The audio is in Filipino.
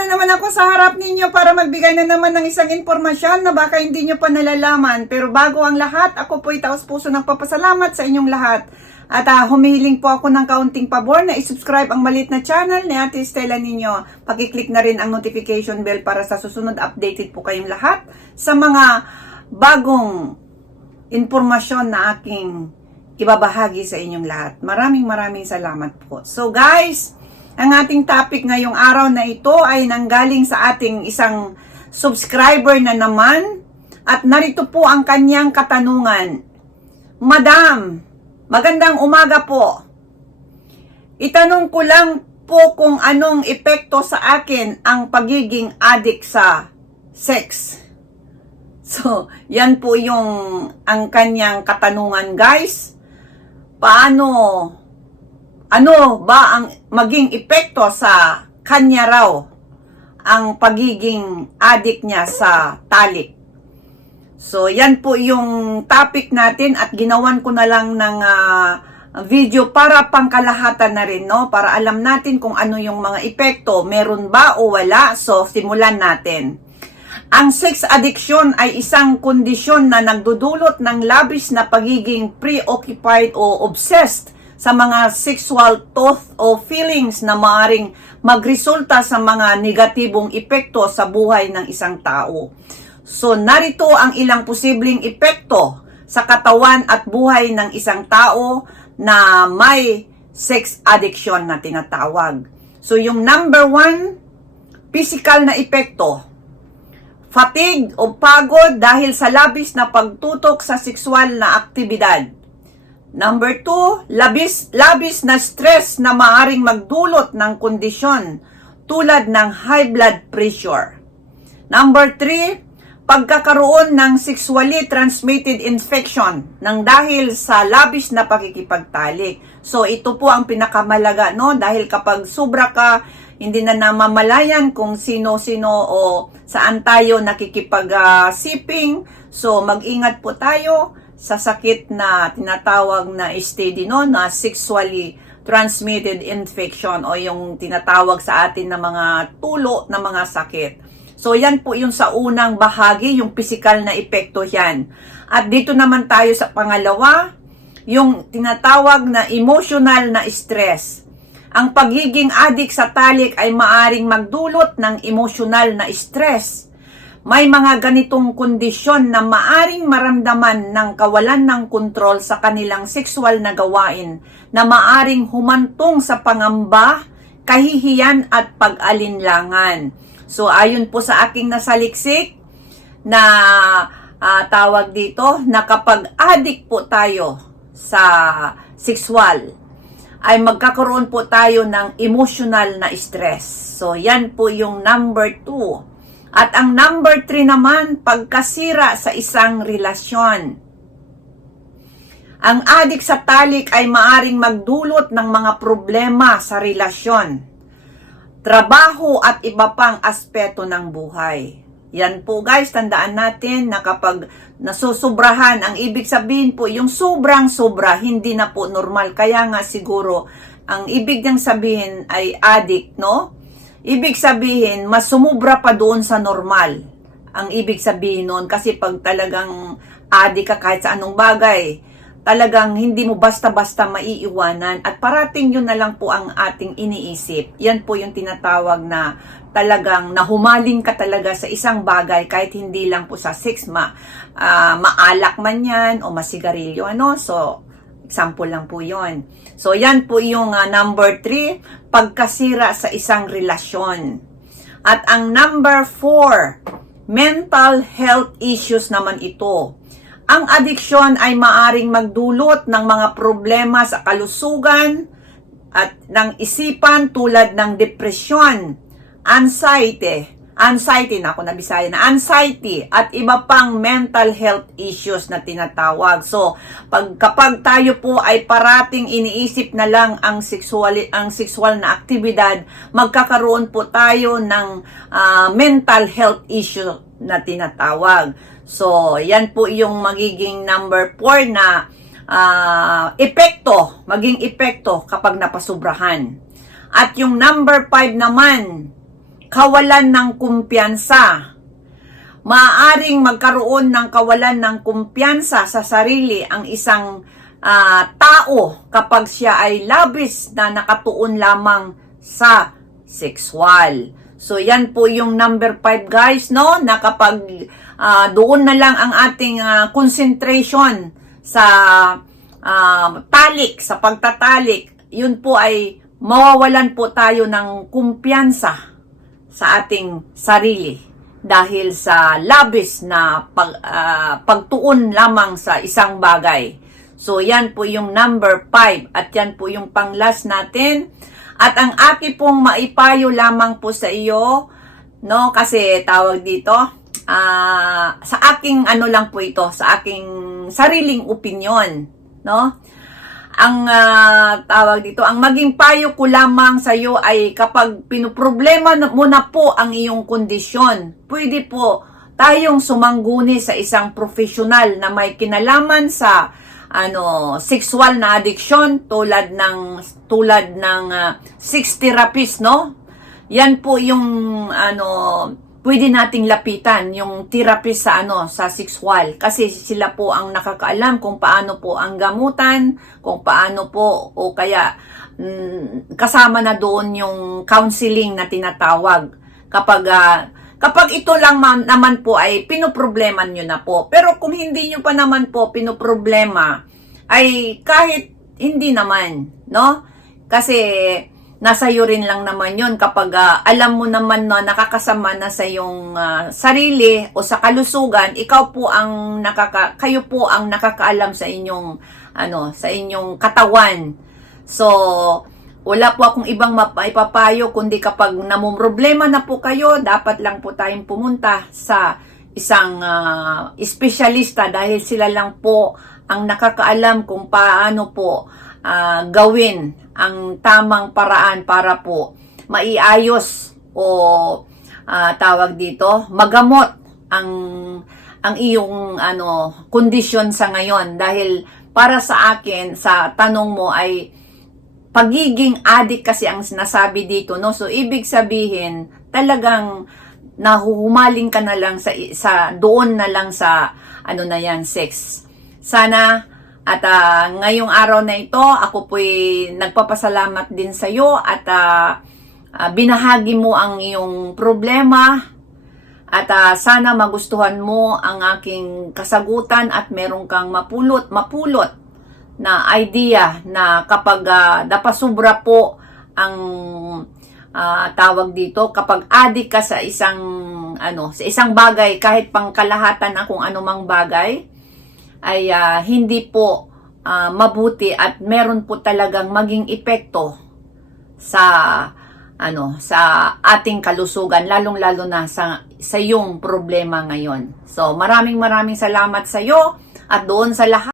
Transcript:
Na naman ako sa harap ninyo para magbigay na naman ng isang impormasyon na baka hindi nyo pa nalalaman. Pero bago ang lahat, ako po'y taos puso ng papasalamat sa inyong lahat. At ah, humihiling po ako ng kaunting pabor na isubscribe ang malit na channel ni Ate Stella ninyo. Pakiclick na rin ang notification bell para sa susunod updated po kayong lahat sa mga bagong impormasyon na aking ibabahagi sa inyong lahat. Maraming maraming salamat po. So guys, ang ating topic ngayong araw na ito ay nanggaling sa ating isang subscriber na naman at narito po ang kanyang katanungan. Madam, magandang umaga po. Itanong ko lang po kung anong epekto sa akin ang pagiging addict sa sex. So, yan po yung ang kanyang katanungan, guys. Paano, ano ba ang maging epekto sa kanya raw ang pagiging addict niya sa talik? So, yan po yung topic natin at ginawan ko na lang ng ah, video para pangkalahatan na rin, no? Para alam natin kung ano yung mga epekto, meron ba o wala. So, simulan natin. Ang sex addiction ay isang kondisyon na nagdudulot ng labis na pagiging preoccupied o obsessed sa mga sexual thoughts o feelings na maaring magresulta sa mga negatibong epekto sa buhay ng isang tao. So narito ang ilang posibleng epekto sa katawan at buhay ng isang tao na may sex addiction na tinatawag. So yung number one, physical na epekto fatigue o pagod dahil sa labis na pagtutok sa sexual na aktibidad. Number two, labis, labis na stress na maaring magdulot ng kondisyon tulad ng high blood pressure. Number three, pagkakaroon ng sexually transmitted infection ng dahil sa labis na pakikipagtalik. So ito po ang pinakamalaga no dahil kapag sobra ka hindi na namamalayan kung sino-sino o saan tayo nakikipag-sipping. so mag-ingat po tayo sa sakit na tinatawag na STD no na sexually transmitted infection o yung tinatawag sa atin na mga tulo na mga sakit. So yan po yung sa unang bahagi, yung physical na epekto yan. At dito naman tayo sa pangalawa, yung tinatawag na emotional na stress. Ang pagiging addict sa talik ay maaring magdulot ng emotional na stress. May mga ganitong kondisyon na maaring maramdaman ng kawalan ng kontrol sa kanilang sexual na gawain na maaring humantong sa pangamba, kahihiyan at pag-alinlangan. So ayon po sa aking nasaliksik na ah, tawag dito na kapag addict po tayo sa sexual ay magkakaroon po tayo ng emotional na stress. So yan po yung number two. At ang number three naman, pagkasira sa isang relasyon. Ang adik sa talik ay maaring magdulot ng mga problema sa relasyon, trabaho at iba pang aspeto ng buhay. Yan po guys, tandaan natin na kapag nasusobrahan, ang ibig sabihin po, yung sobrang sobra, hindi na po normal. Kaya nga siguro, ang ibig niyang sabihin ay addict, no? Ibig sabihin, mas sumubra pa doon sa normal. Ang ibig sabihin noon, kasi pag talagang addict ka kahit sa anong bagay, talagang hindi mo basta-basta maiiwanan at parating yun na lang po ang ating iniisip. Yan po yung tinatawag na talagang nahumaling ka talaga sa isang bagay kahit hindi lang po sa sex ma ah, maalak man yan o masigarilyo ano so example lang po yon so yan po yung ah, number 3 pagkasira sa isang relasyon. At ang number 4 mental health issues naman ito. Ang adiksyon ay maaring magdulot ng mga problema sa kalusugan at ng isipan tulad ng depresyon, anxiety, anxiety na ako nabisaya na anxiety at iba pang mental health issues na tinatawag. So, pag kapag tayo po ay parating iniisip na lang ang sexual ang sexual na aktibidad, magkakaroon po tayo ng ah, mental health issue na tinatawag. So, yan po yung magiging number 4 na ah, epekto, maging epekto kapag napasubrahan. At yung number 5 naman, kawalan ng kumpiyansa. Maaaring magkaroon ng kawalan ng kumpiyansa sa sarili ang isang ah, tao kapag siya ay labis na nakatuon lamang sa sexual. So yan po yung number 5 guys no na kapag ah, doon na lang ang ating ah, concentration sa ah, talik, sa pagtatalik, yun po ay mawawalan po tayo ng kumpiyansa sa ating sarili dahil sa labis na pag, ah, pagtuon lamang sa isang bagay. So yan po yung number 5 at yan po yung panglas natin. At ang aki pong maipayo lamang po sa iyo, no, kasi tawag dito, ah, sa aking ano lang po ito, sa aking sariling opinion, no? Ang ah, tawag dito, ang maging payo ko lamang sa iyo ay kapag pinoproblema na- mo na po ang iyong kondisyon, pwede po tayong sumangguni sa isang profesional na may kinalaman sa ano sexual na addiction tulad ng tulad ng ah, sex therapist no? Yan po yung ano pwede nating lapitan yung therapist sa ano sa sexual kasi sila po ang nakakaalam kung paano po ang gamutan, kung paano po o kaya mm, kasama na doon yung counseling na tinatawag kapag ah, kapag ito lang man, naman po ay pinoproblema nyo na po. Pero kung hindi nyo pa naman po pinoproblema ay kahit hindi naman, no? Kasi nasa iyo rin lang naman yon kapag ah, alam mo naman na nakakasama na sa iyong ah, sarili o sa kalusugan, ikaw po ang nakaka kayo po ang nakakaalam sa inyong ano, sa inyong katawan. So, wala po akong ibang maipapayo kundi kapag namumroblema na po kayo, dapat lang po tayong pumunta sa isang ah, espesyalista dahil sila lang po ang nakakaalam kung paano po ah, gawin ang tamang paraan para po maiayos o ah, tawag dito magamot ang ang iyong ano kondisyon sa ngayon. Dahil para sa akin sa tanong mo ay pagiging adik kasi ang sinasabi dito no? So ibig sabihin talagang nahuhumaling ka na lang sa sa doon na lang sa ano na yan sex. Sana at ah, ngayong araw na ito ako po'y nagpapasalamat din sa iyo at ah, binahagi mo ang iyong problema. At ah, sana magustuhan mo ang aking kasagutan at meron kang mapulot mapulot na idea na kapag uh, napasubra po ang ah, tawag dito kapag adik ka sa isang ano sa isang bagay kahit pang kalahatan na kung anumang bagay ay ah, hindi po ah, mabuti at meron po talagang maging epekto sa ano sa ating kalusugan lalong lalo na sa sa iyong problema ngayon. So maraming maraming salamat sa iyo at doon sa lahat